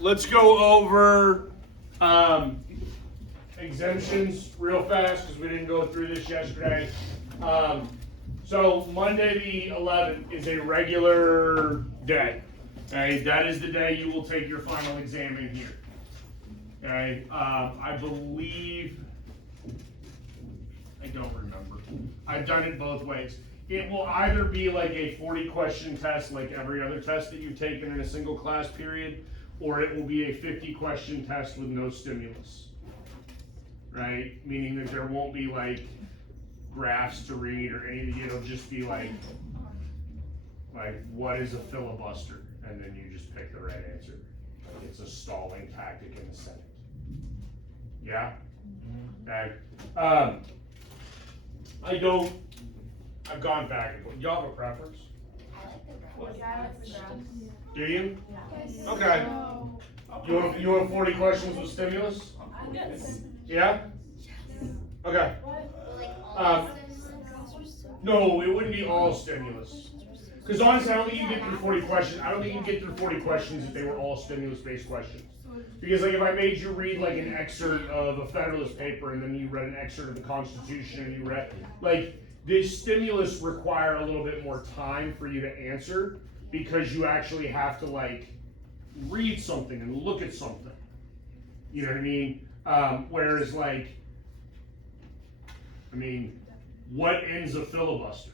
let's go over exemptions real fast because we didn't go through this yesterday. So Monday the 11th is a regular day. Okay, that is the day you will take your final exam in here. Okay, I believe, I don't remember. I've done it both ways. It will either be like a 40 question test like every other test that you've taken in a single class period, or it will be a 50 question test with no stimulus. Right? Meaning that there won't be like graphs to read or anything. It'll just be like what is a filibuster? And then you just pick the right answer. Like it's a stalling tactic in the Senate. Yeah? Okay. I've gone back and forth. Y'all have a preference? Do you? Yes. Okay. You want 40 questions with stimulus? Yes. Yeah? Okay. No, it wouldn't be all stimulus. Because honestly, I don't think you can get through 40 questions. I don't think you can get through 40 questions if they were all stimulus-based questions. Because like if I made you read like an excerpt of a Federalist paper and then you read an excerpt of the Constitution and you read, like the stimulus require a little bit more time for you to answer because you actually have to like read something and look at something. You know what I mean? Whereas like, I mean, what ends a filibuster?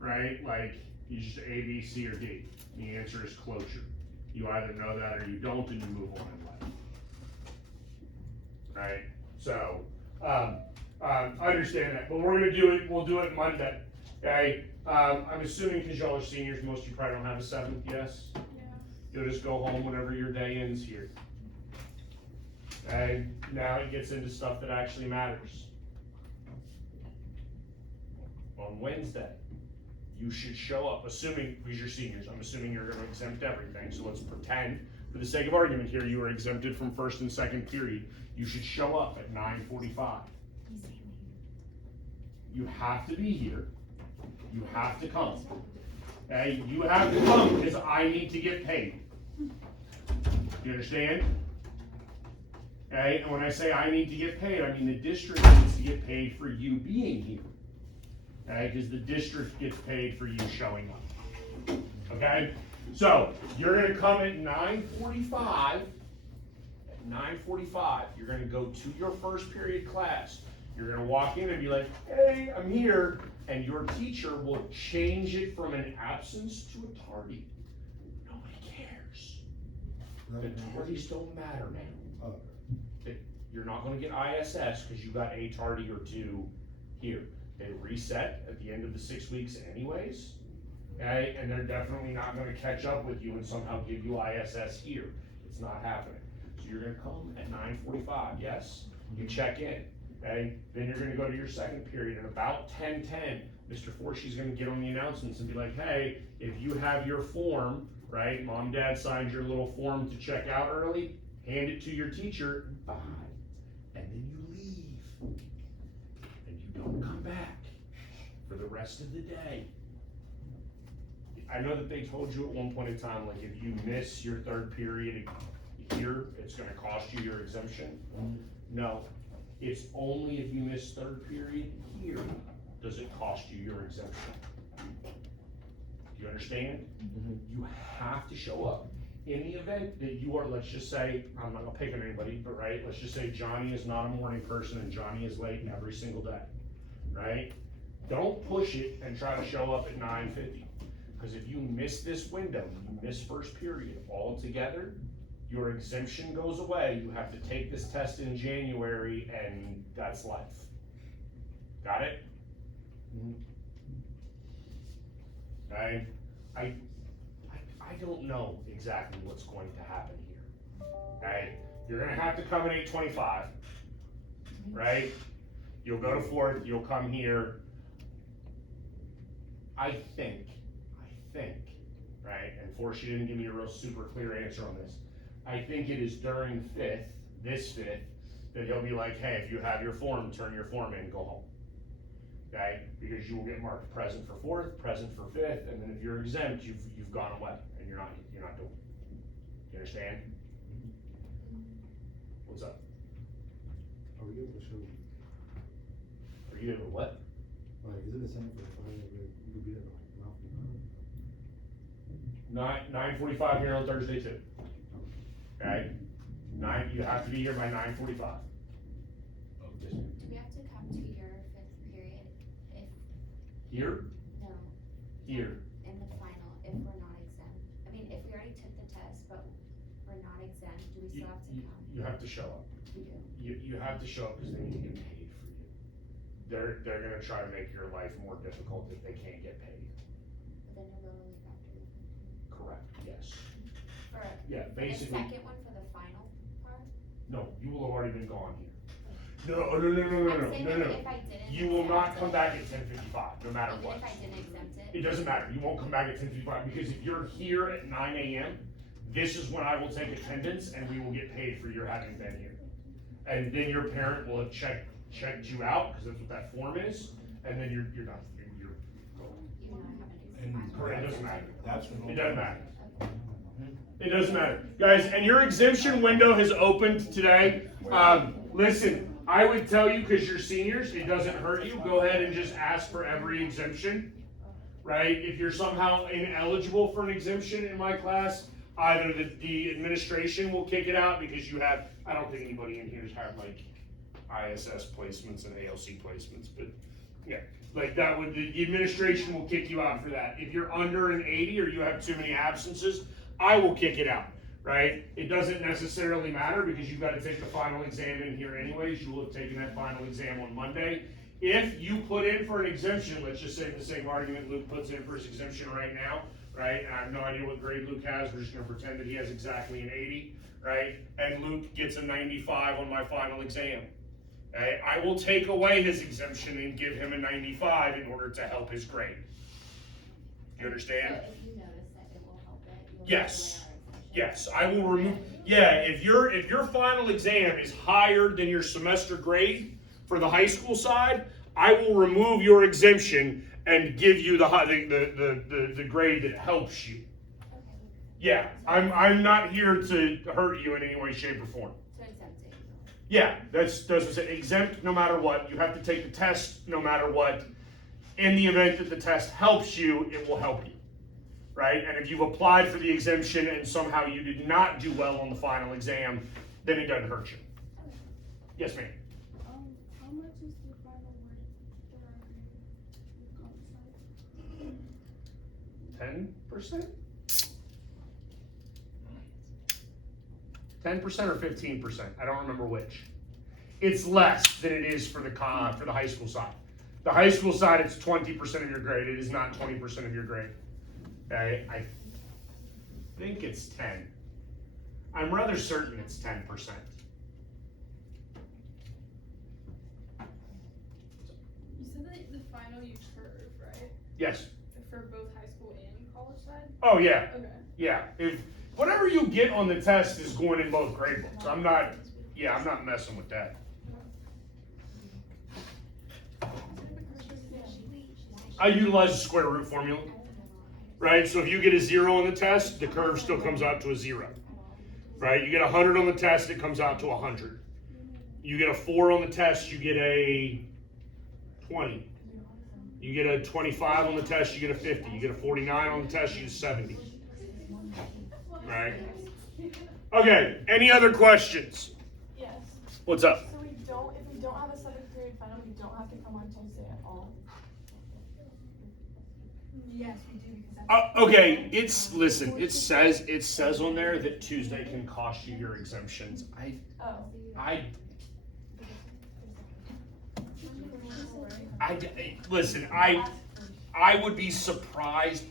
Right? Like you just A, B, C, or D. The answer is cloture. You either know that or you don't, and you move on in life. Right? So, understand that. But we're gonna do it. We'll do it Monday. Okay? I'm assuming because y'all are seniors, most of you probably don't have a 7th. Yes. Yeah. You'll just go home whenever your day ends here. Okay? Now it gets into stuff that actually matters. On Wednesday, you should show up, assuming, because you're seniors, I'm assuming you're going to exempt everything, so let's pretend, for the sake of argument here, you are exempted from first and second period. You should show up at 9:45. You have to be here. You have to come. Okay? You have to come because I need to get paid. You understand? Okay? And when I say I need to get paid, I mean the district needs to get paid for you being here. Okay, because the district gets paid for you showing up. Okay? So, you're going to come at 9:45. At 9:45, you're going to go to your first period class. You're going to walk in and be like, hey, I'm here. And your teacher will change it from an absence to a tardy. Nobody cares. The tardies don't matter now. You're not going to get ISS because you got a tardy or two here. They reset at the end of the 6 weeks anyways, okay? And they're definitely not gonna catch up with you and somehow give you ISS here. It's not happening. So you're gonna come at 9:45, yes? You check in, okay? Then you're gonna go to your second period and about 10:10, Mr. Forshey's gonna get on the announcements and be like, hey, if you have your form, right? Mom, dad signed your little form to check out early, hand it to your teacher, bye. And then you leave. Don't come back for the rest of the day. I know that they told you at one point in time, like if you miss your third period here, it's gonna cost you your exemption. No, it's only if you miss third period here does it cost you your exemption. Do you understand? Mm-hmm. You have to show up. In the event that you are, let's just say, I'm not gonna pick on anybody, but right, let's just say Johnny is not a morning person and Johnny is late every single day. Right? Don't push it and try to show up at 9:50. Because if you miss this window, you miss first period altogether, your exemption goes away. You have to take this test in January and that's life. Got it? Okay? I don't know exactly what's going to happen here. Okay? You're gonna have to come at 8:25. Right? You'll go to 4th, you'll come here. I think, right, and Forshey didn't give me a real super clear answer on this. I think it is during 5th, this 5th, that he'll be like, hey, if you have your form, turn your form in and go home. Okay? Because you will get marked present for 4th, present for 5th, and then if you're exempt, you've gone away and you're not doing it. You understand? What's up? Are we able to show, Are you able to what? like, is it the same for the fire, we could be at like 9:45? 9:45 here on Thursday too. Okay? You have to be here by 9:45. Yes, ma'am. Do we have to come to your 5th period if, Here? no, Here. in the final, if we're not exempt? I mean, if we already took the test, but we're not exempt, do we still have to come? You have to show up. We do. You have to show up because they need to get paid for you. They're gonna try to make your life more difficult if they can't get paid. But then you'll go to leave after the 15th. Correct, yes. For Yeah, the basically, second one for the final part? no, you will have already been gone here. No, no, no, no, no, I'm no, saying no, that no. if I didn't. You will not exempt come it, back at 10:55, no matter Even what. if I didn't exempt it? It doesn't matter, you won't come back at 10:55, because if you're here at 9 AM, this is when I will take attendance and we will get paid for your having been here. And then your parent will have checked you out, because that's what that form is, and then you're done. You're going. Even though I haven't exempt. Correct, it doesn't matter. That's when. It doesn't matter. It doesn't matter. Guys, and your exemption window has opened today. Listen, I would tell you, because you're seniors, it doesn't hurt you, go ahead and just ask for every exemption, right? If you're somehow ineligible for an exemption in my class, either the administration will kick it out because you have, I don't think anybody in here's had like ISS placements and ALC placements, but yeah, like that would, the administration will kick you out for that. If you're under an 80 or you have too many absences, I will kick it out, right? It doesn't necessarily matter because you've got to take the final exam in here anyways. You will have taken that final exam on Monday. If you put in for an exemption, let's just say the same argument Luke puts in for his exemption right now, right? And I have no idea what grade Luke has. We're just gonna pretend that he has exactly an 80, right? And Luke gets a 95 on my final exam. Okay? I will take away his exemption and give him a 95 in order to help his grade. You understand? So if you notice that it will help it, you'll. Yes. take away our exemption? Yes, I will remove, yeah, if your final exam is higher than your semester grade for the high school side, I will remove your exemption and give you the grade that helps you. Okay. Yeah, I'm not here to hurt you in any way, shape, or form. So exempting. Yeah, that's what I said, exempt no matter what, you have to take the test no matter what. In the event that the test helps you, it will help you. Right? And if you've applied for the exemption and somehow you did not do well on the final exam, then it doesn't hurt you. Yes, ma'am. How much is the final work for our comp site? 10%? 10% or 15%? I don't remember which. It's less than it is for the high school side. The high school side, it's 20% of your grade. It is not 20% of your grade. I think it's 10. I'm rather certain it's 10%. You said that the final you curve, right? Yes. For both high school and college side? Oh yeah. Okay. Yeah. If whatever you get on the test is going in both grade books. I'm not messing with that. I utilize the square root formula. Right, so if you get a 0 on the test, the curve still comes out to a 0. Right, you get 100 on the test, it comes out to 100. You get a 4 on the test, you get a 20. You get a 25 on the test, you get a 50. You get a 49 on the test, you get a 70. Right? Okay, any other questions? Yes. What's up? So if we don't have a 7th period final, we don't have to come on Tuesday at all. Yes, we do. Okay, it says on there that Tuesday can cost you your exemptions. Listen, I would be surprised.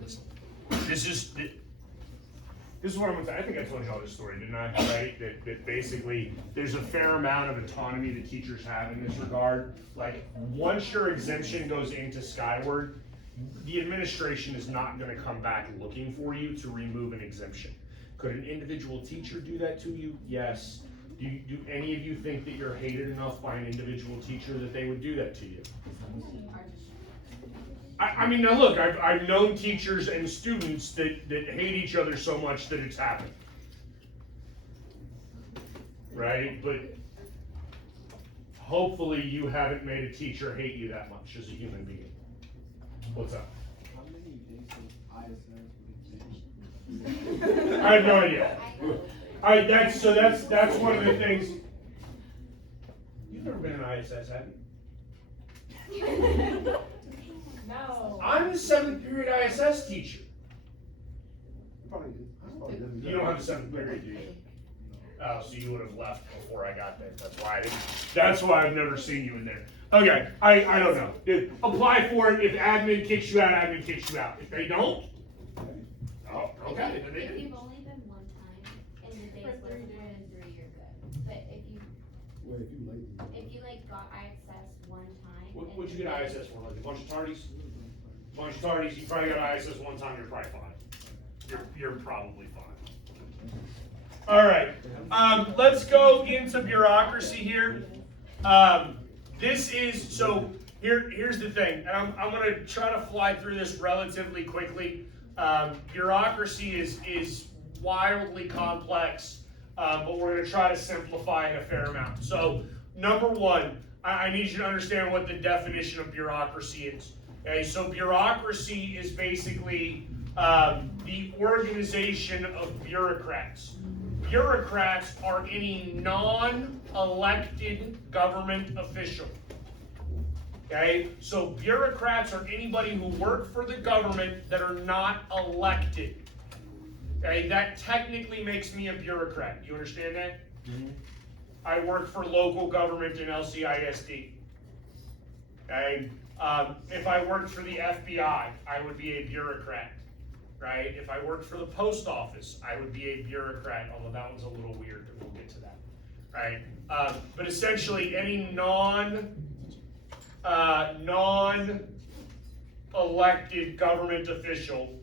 Listen, this is what I'm gonna say. I think I told y'all this story, didn't I? Right? That basically there's a fair amount of autonomy that teachers have in this regard. Like once your exemption goes into Skyward, the administration is not going to come back looking for you to remove an exemption. Could an individual teacher do that to you? Yes. Do any of you think that you're hated enough by an individual teacher that they would do that to you? I mean, now look, I've known teachers and students that hate each other so much that it's happened. right? But hopefully you haven't made a teacher hate you that much as a human being. What's up? How many days of ISS would it take? I have no idea. Alright, that's one of the things. You've never been in ISS, have you? No. I'm a 7th period ISS teacher. Probably doesn't. You don't have a 7th period, do you? Oh, so you would have left before I got there. That's why I didn't. That's why I've never seen you in there. Okay, I don't know. Apply for it. If admin kicks you out, admin kicks you out. If they don't, oh, okay. Then they If didn't. you've only been one time and the days For less 3 than days. 3, you're good. But Well, if you late. if you like got ISS one time. What'd you get ISS for? Like a bunch of tardies? Bunch of tardies. You probably got ISS one time. You're probably fine. You're probably fine. All right. Let's go into bureaucracy here. This is so. Here's the thing, and I'm going to try to fly through this relatively quickly. Bureaucracy is wildly complex, but we're going to try to simplify it a fair amount. So, number one, I need you to understand what the definition of bureaucracy is. Okay, so bureaucracy is basically the organization of bureaucrats. Bureaucrats are any non-elected government official. Okay, so bureaucrats are anybody who work for the government that are not elected. Okay, that technically makes me a bureaucrat. You understand that? Mm-hmm. I work for local government in LCISD. Okay, if I worked for the FBI, I would be a bureaucrat. Right? If I worked for the post office, I would be a bureaucrat, although that one's a little weird, but we'll get to that. Right? But essentially, any non-elected government official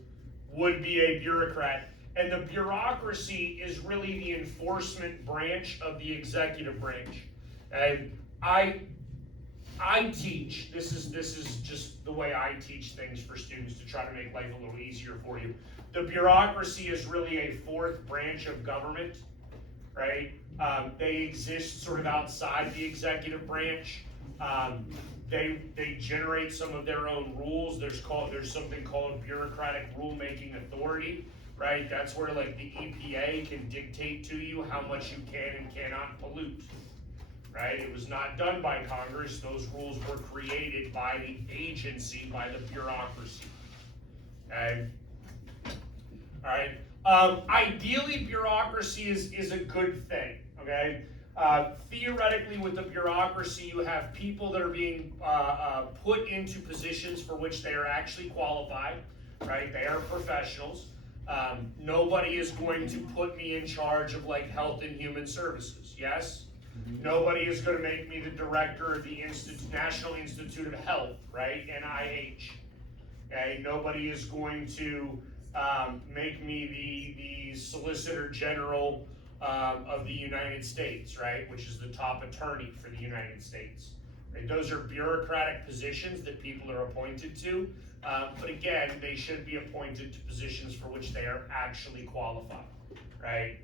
would be a bureaucrat. And the bureaucracy is really the enforcement branch of the executive branch. And I teach, this is just the way I teach things for students to try to make life a little easier for you. The bureaucracy is really a fourth branch of government, right? They exist sort of outside the executive branch. They generate some of their own rules. There's something called bureaucratic rulemaking authority, right? That's where like the EPA can dictate to you how much you can and cannot pollute. Right? It was not done by Congress. Those rules were created by the agency, by the bureaucracy. Okay? All right. Ideally, bureaucracy is a good thing. Okay. Theoretically, with the bureaucracy, you have people that are being put into positions for which they are actually qualified. Right? They are professionals. Nobody is going to put me in charge of like health and human services. Yes. Nobody is going to make me the director of the National Institute of Health, right? NIH. Okay? Nobody is going to make me the Solicitor General of the United States, right? Which is the top attorney for the United States. Right? Those are bureaucratic positions that people are appointed to. But again, they should be appointed to positions for which they are actually qualified, right?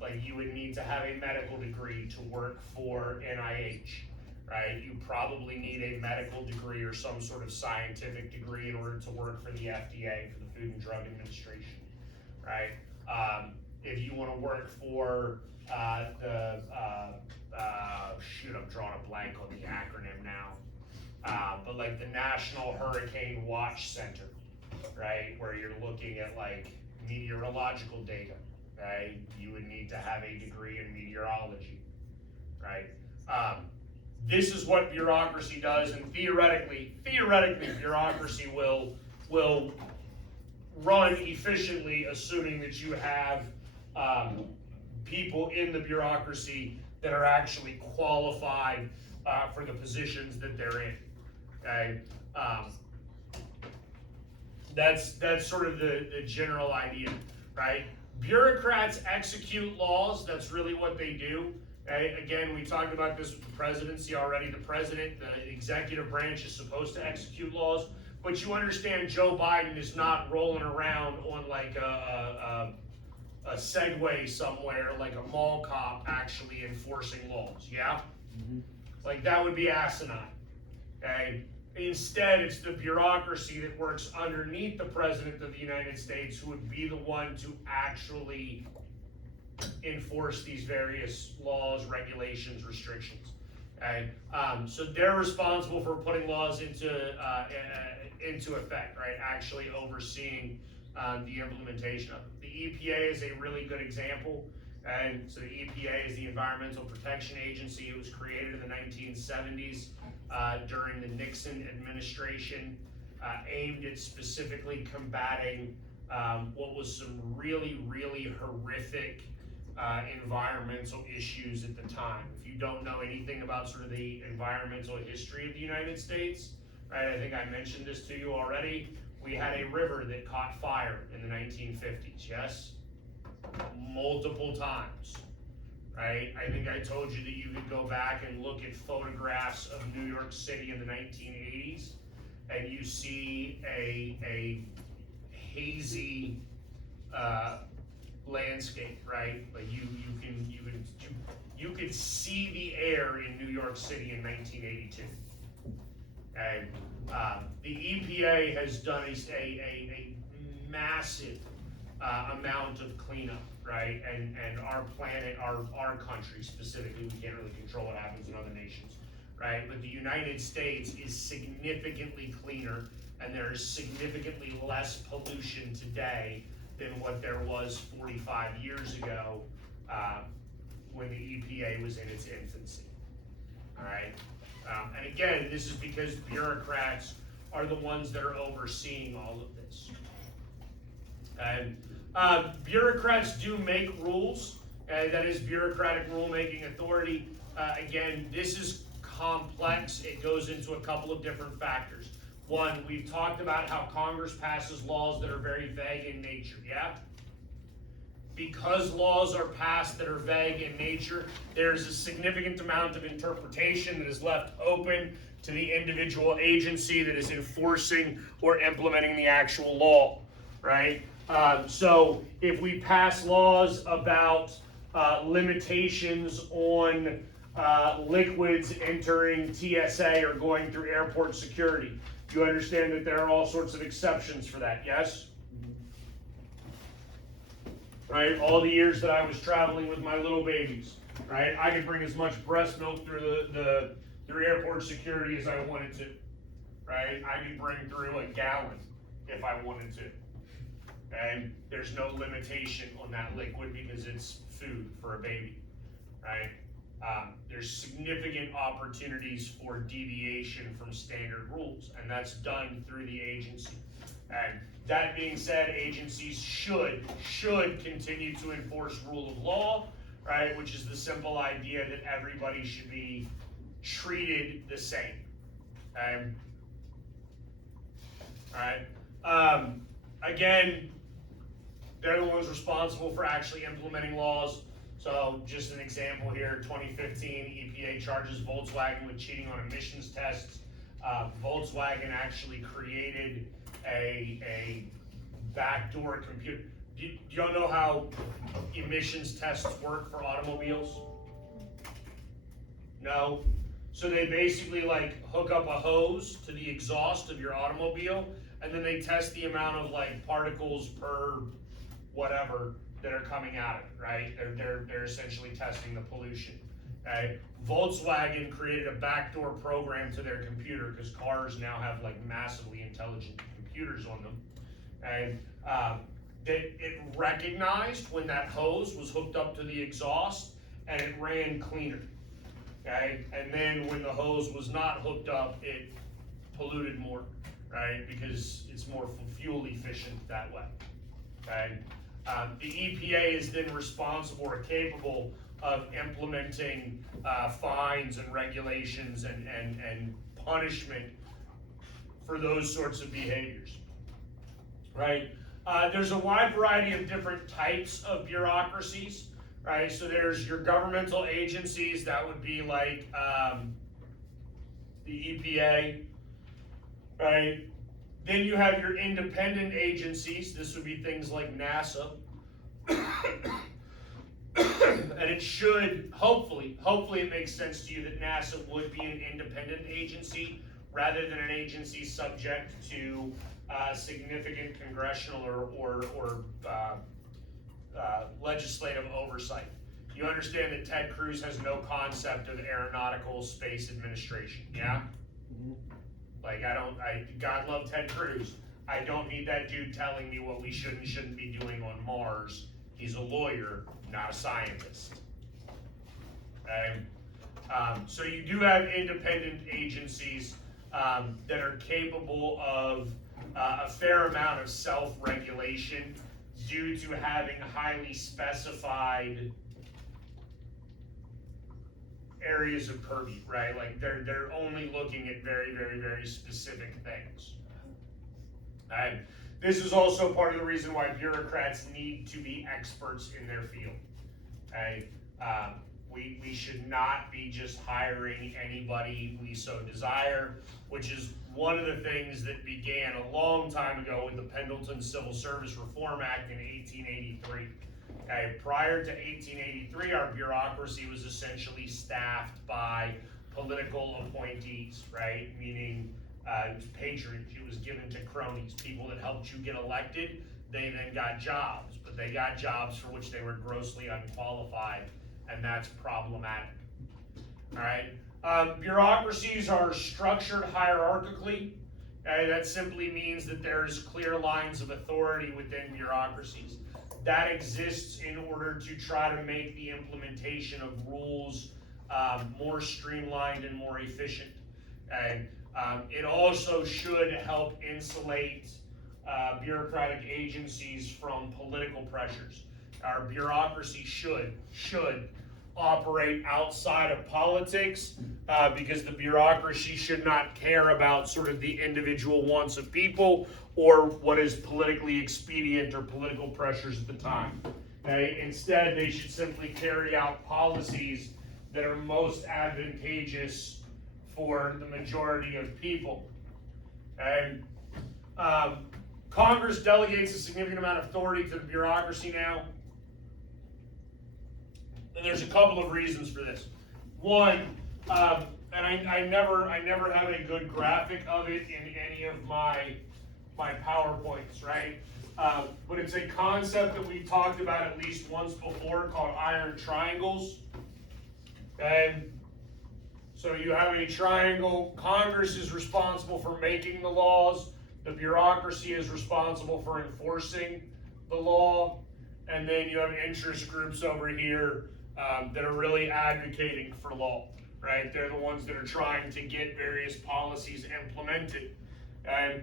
Like you would need to have a medical degree to work for NIH, right? You probably need a medical degree or some sort of scientific degree in order to work for the FDA, for the Food and Drug Administration, right? If you want to work for shoot, I'm drawing a blank on the acronym now, but like the National Hurricane Watch Center, right? Where you're looking at like meteorological data. Okay, you would need to have a degree in meteorology, right? This is what bureaucracy does, and theoretically, bureaucracy will run efficiently, assuming that you have people in the bureaucracy that are actually qualified for the positions that they're in. Okay, that's sort of the general idea, right? Bureaucrats execute laws. That's really what they do. Okay? Again, we talked about this with the presidency already. The president, the executive branch, is supposed to execute laws, but you understand Joe Biden is not rolling around on like a segue somewhere, like a mall cop actually enforcing laws, yeah? Like, that would be asinine, okay? Instead, it's the bureaucracy that works underneath the President of the United States who would be the one to actually enforce these various laws, regulations, restrictions. Okay, so they're responsible for putting laws into effect, right? Actually overseeing the implementation of them. The EPA is a really good example, and so the EPA is the Environmental Protection Agency. It was created in the 1970s during the Nixon administration, aimed at specifically combating what was some really, really horrific environmental issues at the time. If you don't know anything about sort of the environmental history of the United States, right, I think I mentioned this to you already, we had a river that caught fire in the 1950s, yes? Multiple times, right? I think I told you that you could go back and look at photographs of New York City in the 1980s, and you see a hazy, landscape, right? Like you could see the air in New York City in 1982. And the EPA has done a massive amount of cleanup, right? And our planet, our country specifically, we can't really control what happens in other nations, right? But the United States is significantly cleaner, and there is significantly less pollution today than what there was 45 years ago when the EPA was in its infancy. All right, and again, this is because bureaucrats are the ones that are overseeing all of this. And bureaucrats do make rules, that is bureaucratic rulemaking authority. Again, this is complex. It goes into a couple of different factors. One, we've talked about how Congress passes laws that are very vague in nature, yeah? Because laws are passed that are vague in nature, there's a significant amount of interpretation that is left open to the individual agency that is enforcing or implementing the actual law, right? So if we pass laws about limitations on liquids entering TSA or going through airport security, you understand that there are all sorts of exceptions for that, yes? Right, all the years that I was traveling with my little babies, right, I could bring as much breast milk through through airport security as I wanted to, right? I could bring through a gallon if I wanted to, and there's no limitation on that liquid because it's food for a baby, right? There's significant opportunities for deviation from standard rules, and that's done through the agency. And that being said, agencies should continue to enforce rule of law, right? Which is the simple idea that everybody should be treated the same. Okay? All right. Again, they're the ones responsible for actually implementing laws. So just an example here, 2015, EPA charges Volkswagen with cheating on emissions tests. Volkswagen actually created a backdoor computer. Do y'all know how emissions tests work for automobiles? No? So they basically like hook up a hose to the exhaust of your automobile, and then they test the amount of like particles per whatever that are coming out of it, right? They're essentially testing the pollution. Okay? Volkswagen created a backdoor program to their computer because cars now have like massively intelligent computers on them. And it recognized when that hose was hooked up to the exhaust and it ran cleaner. Okay? And then when the hose was not hooked up, it polluted more, right? Because it's more fuel efficient that way. Okay? The EPA is then responsible or capable of implementing fines and regulations and punishment for those sorts of behaviors, right? There's a wide variety of different types of bureaucracies, right? So there's your governmental agencies, that would be like the EPA, right? Then you have your independent agencies. This would be things like NASA. And it should, hopefully it makes sense to you that NASA would be an independent agency rather than an agency subject to significant congressional or legislative oversight. You understand that Ted Cruz has no concept of aeronautical space administration, yeah? Like, God love Ted Cruz. I don't need that dude telling me what we should and shouldn't be doing on Mars. He's a lawyer, not a scientist. Okay? So you do have independent agencies that are capable of a fair amount of self-regulation due to having highly specified areas of purview, right? Like they're only looking at very, very, very specific things. And this is also part of the reason why bureaucrats need to be experts in their field. Okay? We should not be just hiring anybody we so desire, which is one of the things that began a long time ago with the Pendleton Civil Service Reform Act in 1883. Okay, prior to 1883, our bureaucracy was essentially staffed by political appointees, right? Meaning it was patronage, it was given to cronies, people that helped you get elected. They then got jobs, but they got jobs for which they were grossly unqualified, and that's problematic. All right, bureaucracies are structured hierarchically. That simply means that there's clear lines of authority within bureaucracies. That exists in order to try to make the implementation of rules more streamlined and more efficient. And it also should help insulate bureaucratic agencies from political pressures. Our bureaucracy should operate outside of politics because the bureaucracy should not care about sort of the individual wants of people or what is politically expedient or political pressures at the time. Okay? Instead, they should simply carry out policies that are most advantageous for the majority of people. And Congress delegates a significant amount of authority to the bureaucracy now. And there's a couple of reasons for this. One, and I never have a good graphic of it in any of my PowerPoints, right? But it's a concept that we talked about at least once before called iron triangles. And so you have a triangle. Congress is responsible for making the laws. The bureaucracy is responsible for enforcing the law. And then you have interest groups over here that are really advocating for law, right? They're the ones that are trying to get various policies implemented. And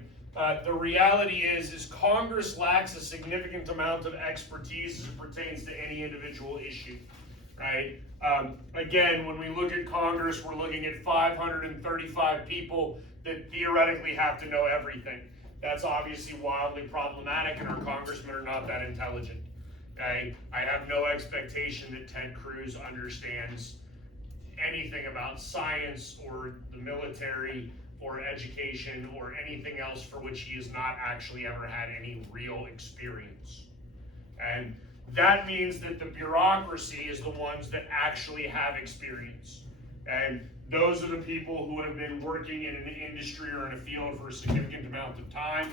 the reality is Congress lacks a significant amount of expertise as it pertains to any individual issue, right? Again, when we look at Congress, we're looking at 535 people that theoretically have to know everything. That's obviously wildly problematic, and our congressmen are not that intelligent. Okay? I have no expectation that Ted Cruz understands anything about science or the military or education or anything else for which he has not actually ever had any real experience. And that means that the bureaucracy is the ones that actually have experience. And those are the people who have been working in an industry or in a field for a significant amount of time.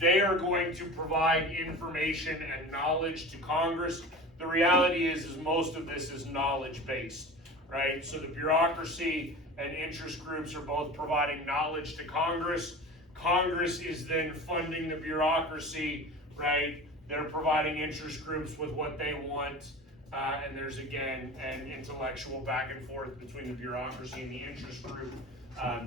They are going to provide information and knowledge to Congress. The reality is most of this is knowledge-based, right? So the bureaucracy and interest groups are both providing knowledge to Congress. Congress is then funding the bureaucracy, right? They're providing interest groups with what they want. And there's, again, an intellectual back and forth between the bureaucracy and the interest group.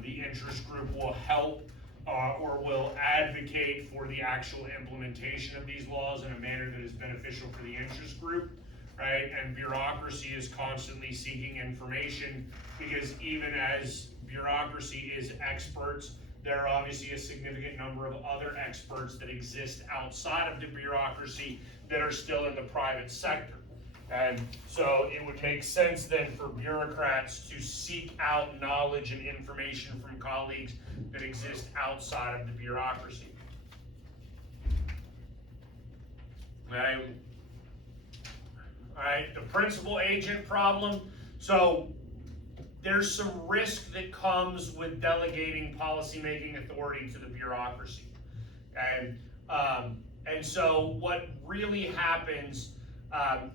The interest group will help or will advocate for the actual implementation of these laws in a manner that is beneficial for the interest group, right? And bureaucracy is constantly seeking information because even as bureaucracy is experts, there are obviously a significant number of other experts that exist outside of the bureaucracy that are still in the private sector. And so it would make sense then for bureaucrats to seek out knowledge and information from colleagues that exist outside of the bureaucracy. Right? Alright, the principal agent problem. So there's some risk that comes with delegating policymaking authority to the bureaucracy. And so what really happens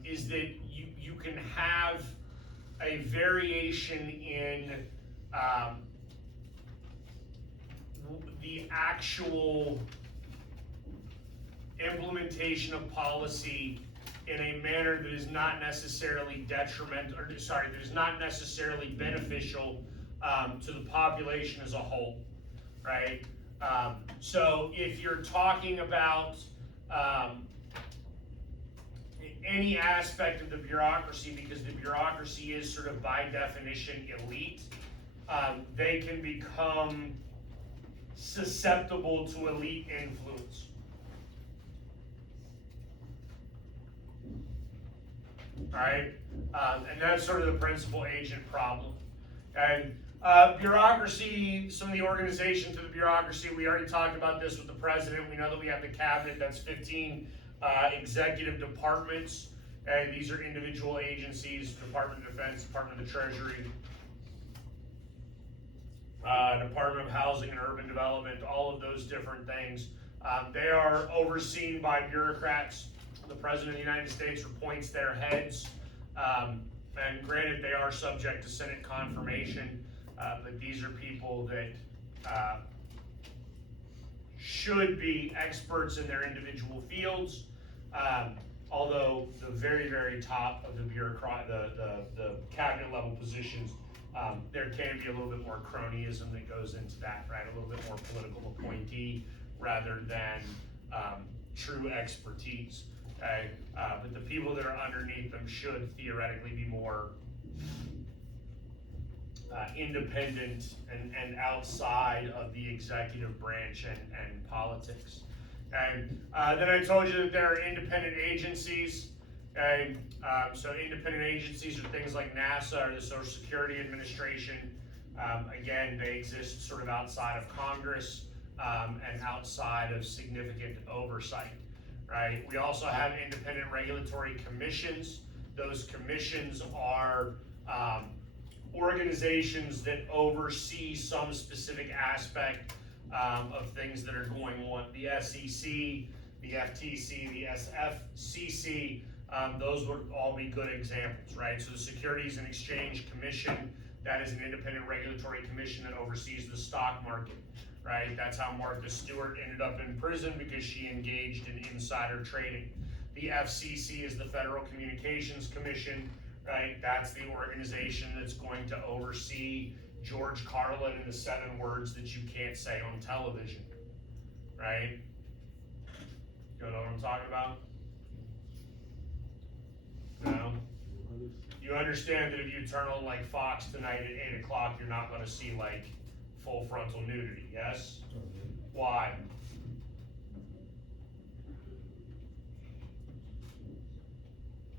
is that you can have a variation in the actual implementation of policy in a manner that is not necessarily detrimental, or sorry, that is not necessarily beneficial to the population as a whole, right? So if you're talking about any aspect of the bureaucracy, because the bureaucracy is sort of by definition elite, they can become susceptible to elite influence. Alright, and that's sort of the principal agent problem. And bureaucracy, some of the organization to the bureaucracy, we already talked about this with the president. We know that we have the cabinet, that's 15 executive departments, and these are individual agencies: Department of Defense, Department of the Treasury, Department of Housing and Urban Development, all of those different things. They are overseen by bureaucrats. The President of the United States appoints their heads, and granted, they are subject to Senate confirmation, but these are people that should be experts in their individual fields. Although the very, very top of the the cabinet level positions, there can be a little bit more cronyism that goes into that, right? A little bit more political appointee rather than true expertise. Okay, but the people that are underneath them should theoretically be more independent and outside of the executive branch and politics. And then I told you that there are independent agencies. Okay, so independent agencies are things like NASA or the Social Security Administration. Again, they exist sort of outside of Congress and outside of significant oversight. Right? We also have independent regulatory commissions. Those commissions are organizations that oversee some specific aspect of things that are going on. The SEC, the FTC, the SFCC, those would all be good examples, right? So the Securities and Exchange Commission, that is an independent regulatory commission that oversees the stock market. Right, that's how Martha Stewart ended up in prison, because she engaged in insider trading. The FCC is the Federal Communications Commission, right? That's the organization that's going to oversee George Carlin and the 7 words that you can't say on television, right? You know what I'm talking about? No? You understand that if you turn on like Fox tonight at 8 o'clock, you're not going to see like full frontal nudity, yes? Why?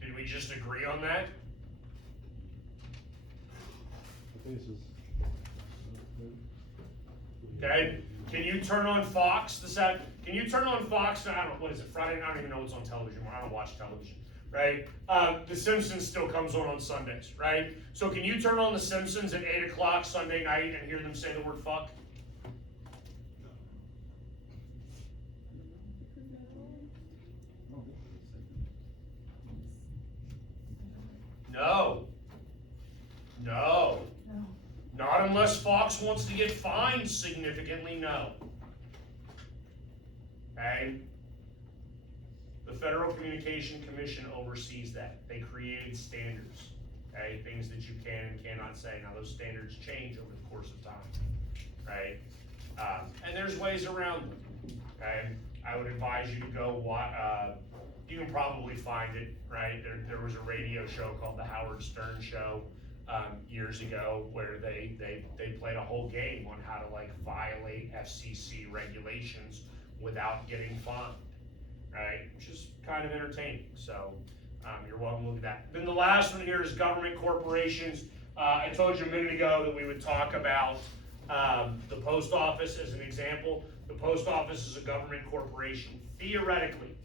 Did we just agree on that? Okay, can you turn on Fox can you turn on Fox, I don't know, what is it, Friday? I don't even know what's on television anymore, I don't watch television, right? The Simpsons still comes on Sundays, right? So can you turn on The Simpsons at 8 o'clock Sunday night and hear them say the word fuck? No. No. Not unless Fox wants to get fined significantly, no. Okay? The Federal Communication Commission oversees that. They created standards, okay? Things that you can and cannot say. Now those standards change over the course of time, right? And there's ways around them, okay? I would advise you to go watch, you can probably find it, right? There was a radio show called The Howard Stern Show years ago where they played a whole game on how to like violate FCC regulations without getting fined, right? Which is kind of entertaining. So you're welcome to look at that. Then the last one here is government corporations. I told you a minute ago that we would talk about the post office as an example. The post office is a government corporation. Theoretically,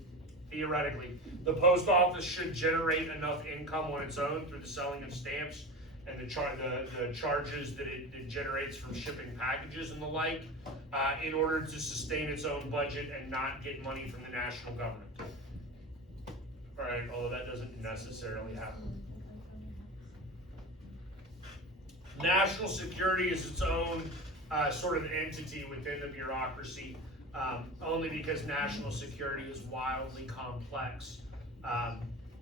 theoretically. The post office should generate enough income on its own through the selling of stamps and the charges that it generates from shipping packages and the like, in order to sustain its own budget and not get money from the national government. Alright, although that doesn't necessarily happen. National security is its own sort of entity within the bureaucracy, only because national security is wildly complex.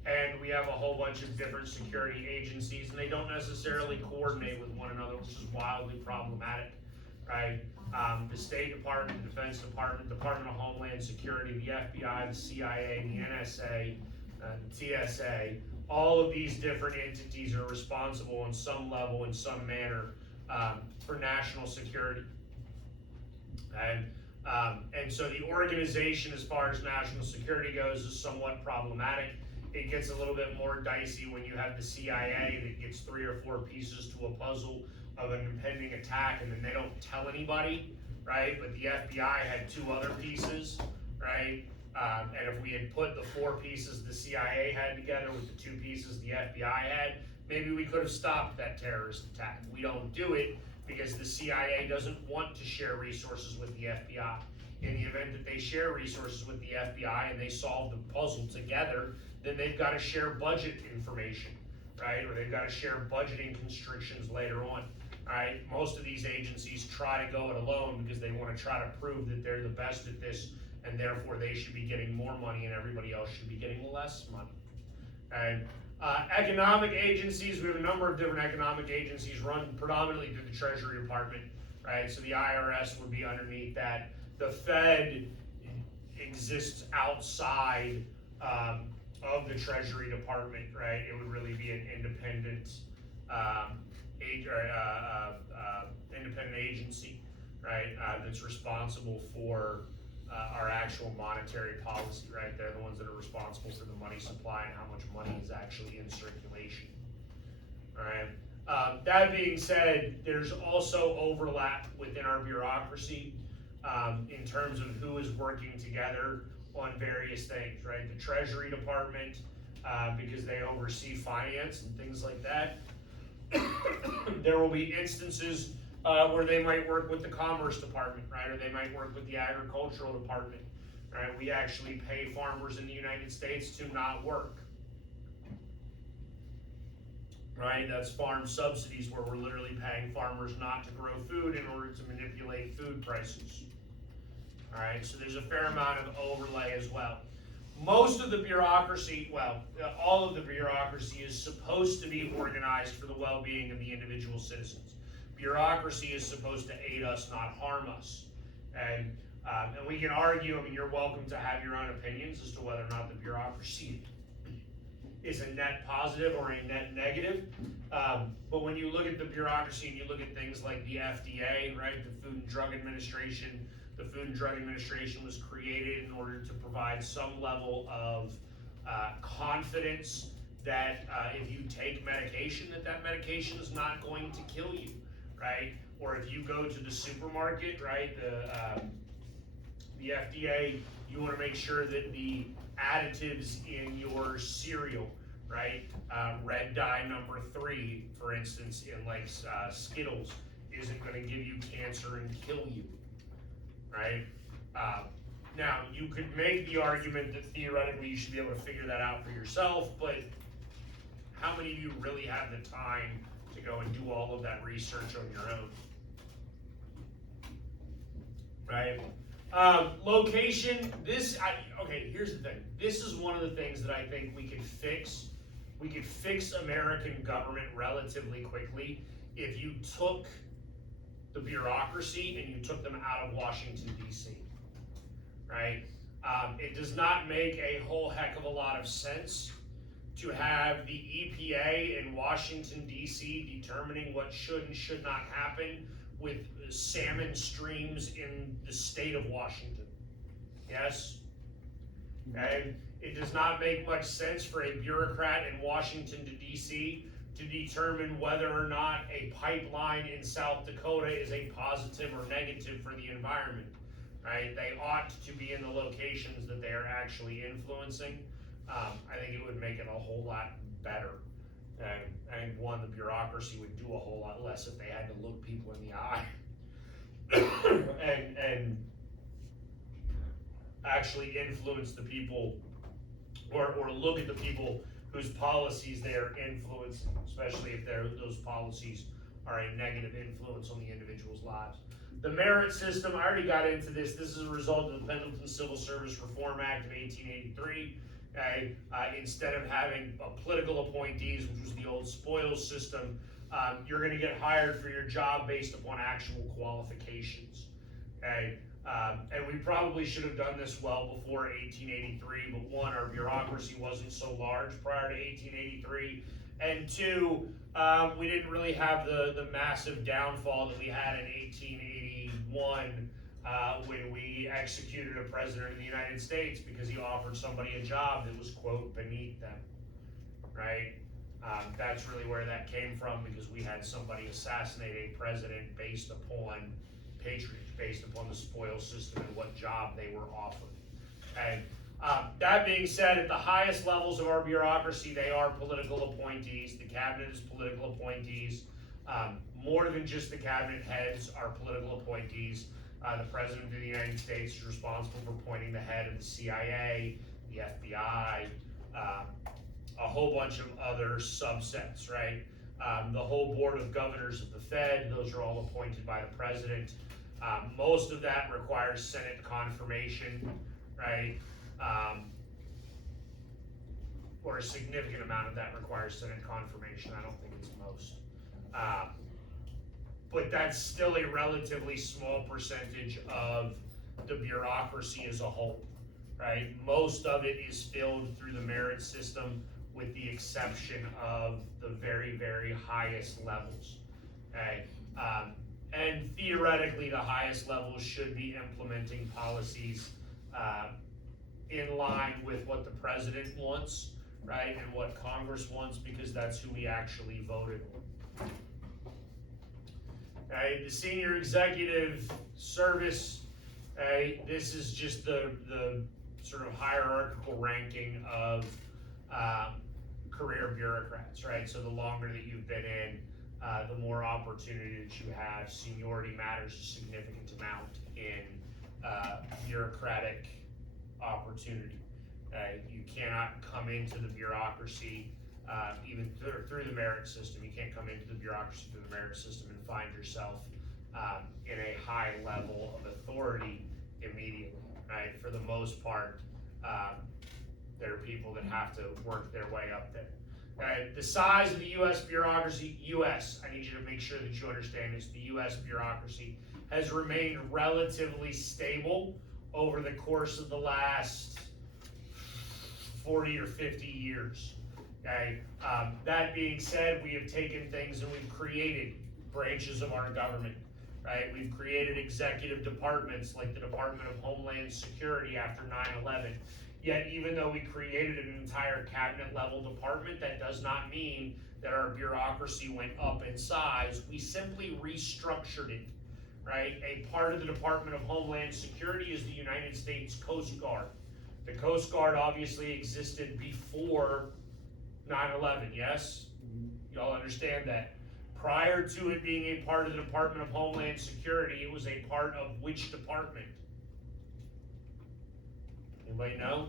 And we have a whole bunch of different security agencies, and they don't necessarily coordinate with one another, which is wildly problematic, right? The State Department, the Defense Department, Department of Homeland Security, the FBI, the CIA, the NSA, the TSA, all of these different entities are responsible on some level, in some manner, for national security. And so the organization, as far as national security goes, is somewhat problematic. It gets a little bit more dicey when you have the CIA that gets 3 or 4 pieces to a puzzle of an impending attack, and then they don't tell anybody, right? But the FBI had 2 other pieces, right? And if we had put the 4 pieces the CIA had together with the 2 pieces the FBI had, maybe we could have stopped that terrorist attack. We don't do it because the CIA doesn't want to share resources with the FBI. In the event that they share resources with the FBI and they solve the puzzle together, then they've got to share budget information, right? Or they've got to share budgeting constrictions later on, right? Most of these agencies try to go it alone because they want to try to prove that they're the best at this, and therefore they should be getting more money and everybody else should be getting less money. And economic agencies, we have a number of different economic agencies run predominantly through the Treasury Department, right? So the IRS would be underneath that. The Fed exists outside of the Treasury Department, right? It would really be an independent independent agency, right? That's responsible for our actual monetary policy, right? They're the ones that are responsible for the money supply and how much money is actually in circulation, all right? That being said, there's also overlap within our bureaucracy in terms of who is working together on various things, right? The Treasury Department, because they oversee finance and things like that. There will be instances where they might work with the Commerce Department, right? Or they might work with the Agricultural Department, right? We actually pay farmers in the United States to not work, right? That's farm subsidies, where we're literally paying farmers not to grow food in order to manipulate food prices. All right, so there's a fair amount of overlay as well. Most of the bureaucracy, well, all of the bureaucracy is supposed to be organized for the well-being of the individual citizens. Bureaucracy is supposed to aid us, not harm us. And we can argue, I mean, you're welcome to have your own opinions as to whether or not the bureaucracy is a net positive or a net negative. But when you look at the bureaucracy and you look at things like the FDA, right, the Food and Drug Administration, the Food and Drug Administration was created in order to provide some level of confidence that if you take medication, that medication is not going to kill you, right? Or if you go to the supermarket, right, the FDA, you want to make sure that the additives in your cereal, right, red dye number 3, for instance, in like Skittles, isn't going to give you cancer and kill you. Right? Now, you could make the argument that theoretically you should be able to figure that out for yourself, but how many of you really have the time to go and do all of that research on your own? Right? Location, okay, here's the thing. This is one of the things that I think we could fix. We could fix American government relatively quickly if you took the bureaucracy and you took them out of Washington, D.C., right? It does not make a whole heck of a lot of sense to have the EPA in Washington, D.C. determining what should and should not happen with salmon streams in the state of Washington. Yes? Okay? It does not make much sense for a bureaucrat in Washington to D.C. to determine whether or not a pipeline in South Dakota is a positive or negative for the environment, right? They ought to be in the locations that they are actually influencing. I think it would make it a whole lot better. And I think one, the bureaucracy would do a whole lot less if they had to look people in the eye and actually influence the people or look at the people whose policies they are influencing, especially if those policies are a negative influence on the individual's lives. The merit system, I already got into this. This is a result of the Pendleton Civil Service Reform Act of 1883. Instead of having political appointees, which was the old spoils system, you're going to get hired for your job based upon actual qualifications. Okay? And we probably should have done this well before 1883, but one, our bureaucracy wasn't so large prior to 1883, and two, we didn't really have the massive downfall that we had in 1881 when we executed a president of the United States because he offered somebody a job that was, quote, beneath them, right? That's really where that came from, because we had somebody assassinate a president based upon patronage, based upon the spoils system and what job they were offered. And that being said, at the highest levels of our bureaucracy, they are political appointees. The cabinet is political appointees. More than just the cabinet heads are political appointees. The President of the United States is responsible for appointing the head of the CIA, the FBI, a whole bunch of other subsets, right? The whole board of governors of the Fed, those are all appointed by the president. Most of that requires Senate confirmation, right? Or a significant amount of that requires Senate confirmation. I don't think it's most. But that's still a relatively small percentage of the bureaucracy as a whole, right? Most of it is filled through the merit system, with the exception of the very, very highest levels, okay? And theoretically, the highest levels should be implementing policies in line with what the president wants, right? And what Congress wants, because that's who we actually voted on. Okay, the senior executive service, okay, this is just the sort of hierarchical ranking of career bureaucrats, right? So the longer that you've been in, the more opportunity that you have. Seniority matters a significant amount in bureaucratic opportunity. You cannot come into the bureaucracy even through the merit system. You can't come into the bureaucracy through the merit system and find yourself in a high level of authority immediately, right? For the most part, there are people that have to work their way up there. The size of the U.S. bureaucracy, I need you to make sure that you understand this, the U.S. bureaucracy has remained relatively stable over the course of the last 40 or 50 years. Okay? That being said, we have taken things and we've created branches of our government, right? We've created executive departments like the Department of Homeland Security after 9/11. Yet, even though we created an entire cabinet level department, that does not mean that our bureaucracy went up in size. We simply restructured it, right? A part of the Department of Homeland Security is the United States Coast Guard. The Coast Guard obviously existed before 9/11, yes? Y'all understand that? Prior to it being a part of the Department of Homeland Security, it was a part of which department? Anybody know?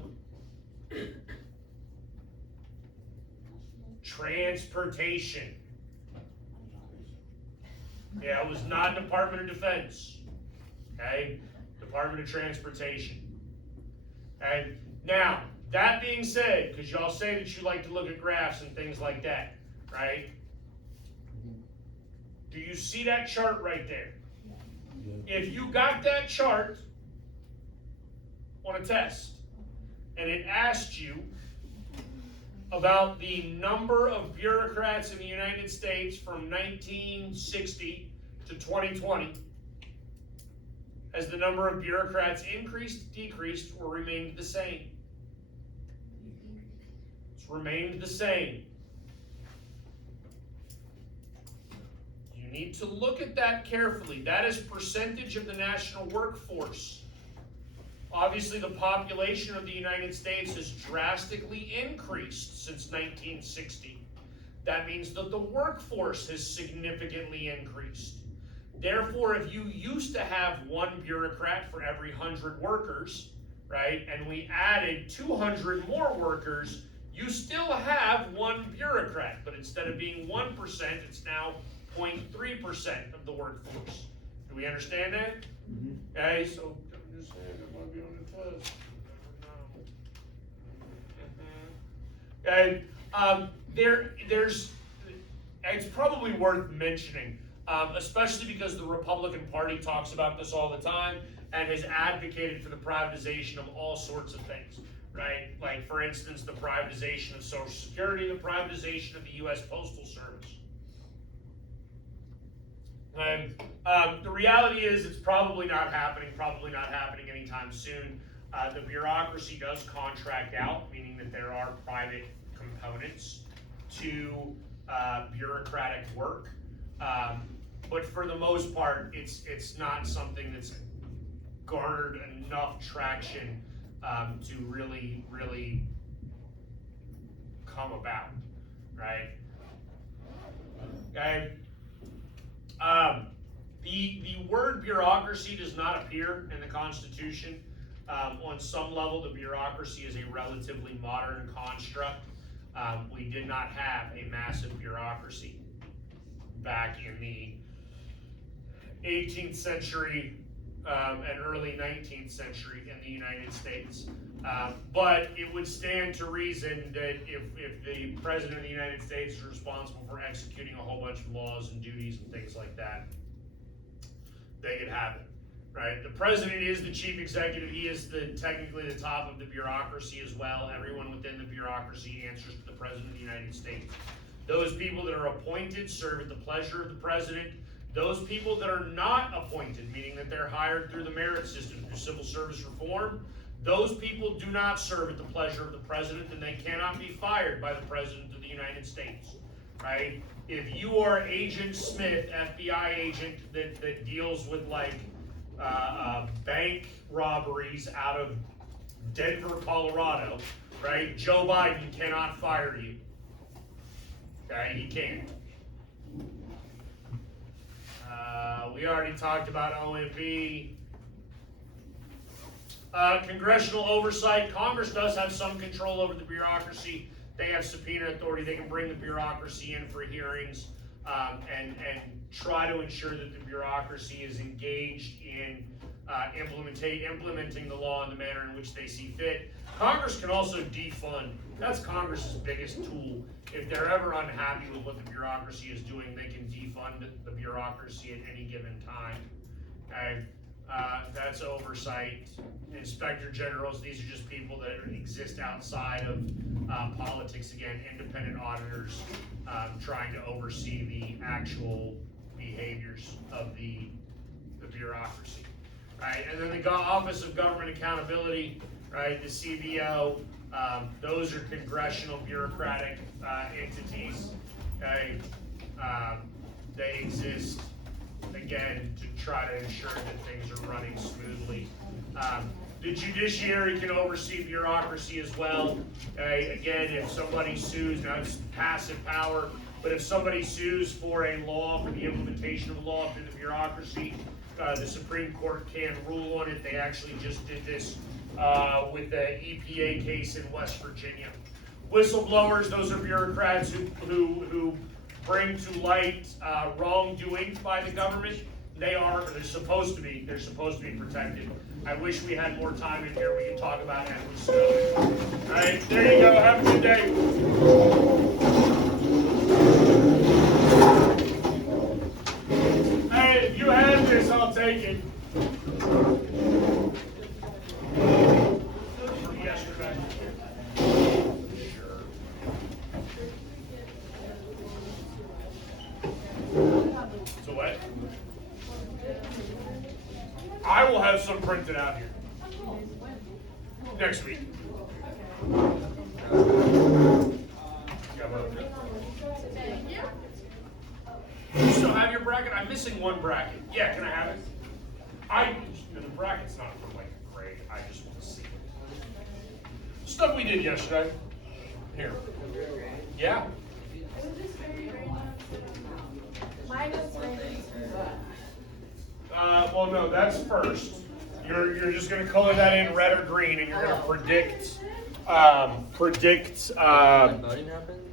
Transportation. Yeah, it was not Department of Defense. Okay? Department of Transportation. Okay? Now, that being said, because y'all say that you like to look at graphs and things like that, right? Do you see that chart right there? If you got that chart on a test, and it asked you about the number of bureaucrats in the United States from 1960 to 2020, has the number of bureaucrats increased, decreased, or remained the same? It's remained the same. You need to look at that carefully. That is percentage of the national workforce. Obviously, the population of the United States has drastically increased since 1960. That means that the workforce has significantly increased. Therefore, if you used to have one bureaucrat for every 100 workers, right, and we added 200 more workers, you still have one bureaucrat, but instead of being 1%, it's now 0.3% of the workforce. Do we understand that? Mhm. Okay, so I'm just saying, I want to be on the test. Okay, there's, it's probably worth mentioning, especially because the Republican Party talks about this all the time and has advocated for the privatization of all sorts of things, right? Like, for instance, the privatization of Social Security, the privatization of the U.S. Postal Service. And the reality is it's probably not happening anytime soon. The bureaucracy does contract out, meaning that there are private components to bureaucratic work. But for the most part, it's not something that's garnered enough traction to really come about, right? Okay. The word bureaucracy does not appear in the Constitution. On some level, the bureaucracy is a relatively modern construct. We did not have a massive bureaucracy back in the 18th century and early 19th century in the United States. But it would stand to reason that if the President of the United States is responsible for executing a whole bunch of laws and duties and things like that, they could have it, right? The President is the chief executive. He is technically the top of the bureaucracy as well. Everyone within the bureaucracy answers to the President of the United States. Those people that are appointed serve at the pleasure of the President. Those people that are not appointed, meaning that they're hired through the merit system, through civil service reform, those people do not serve at the pleasure of the President, and they cannot be fired by the President of the United States, right? If you are Agent Smith, FBI agent that deals with like bank robberies out of Denver, Colorado, right? Joe Biden cannot fire you. Okay, he can't. We already talked about OMB. Congressional oversight. Congress does have some control over the bureaucracy. They have subpoena authority. They can bring the bureaucracy in for hearings and try to ensure that the bureaucracy is engaged in implementing the law in the manner in which they see fit. Congress can also defund. That's Congress's biggest tool. If they're ever unhappy with what the bureaucracy is doing, they can defund the bureaucracy at any given time. Okay? That's oversight. Inspector generals, these are just people that exist outside of politics. Again, independent auditors trying to oversee the actual behaviors of the bureaucracy. Right? And then the Office of Government Accountability, right? The CBO, those are congressional bureaucratic entities. Okay? They exist, again, to try to ensure that things are running smoothly. The judiciary can oversee bureaucracy as well. Again, if somebody sues, now it's passive power, but if somebody sues for a law, for the implementation of a law through the bureaucracy, the Supreme Court can rule on it. They actually just did this with the EPA case in West Virginia. Whistleblowers, those are bureaucrats who bring to light wrongdoing by the government. They're supposed to be protected. I wish we had more time in here. We could talk about Edward Snowden. All right, there you go. Have a good day. Hey, if you had this, I'll take it. Yesterday. Sure. So what? I will have some printed out here. Next week. You still have your bracket? I'm missing one bracket. Yeah, can I have it? The bracket's not for like a grade. I just want to see it. Stuff we did yesterday. Here. Yeah. It was just very random. Mine was random. Well, no, that's first. You're just gonna color that in red or green, and you're gonna predict. Voting happens?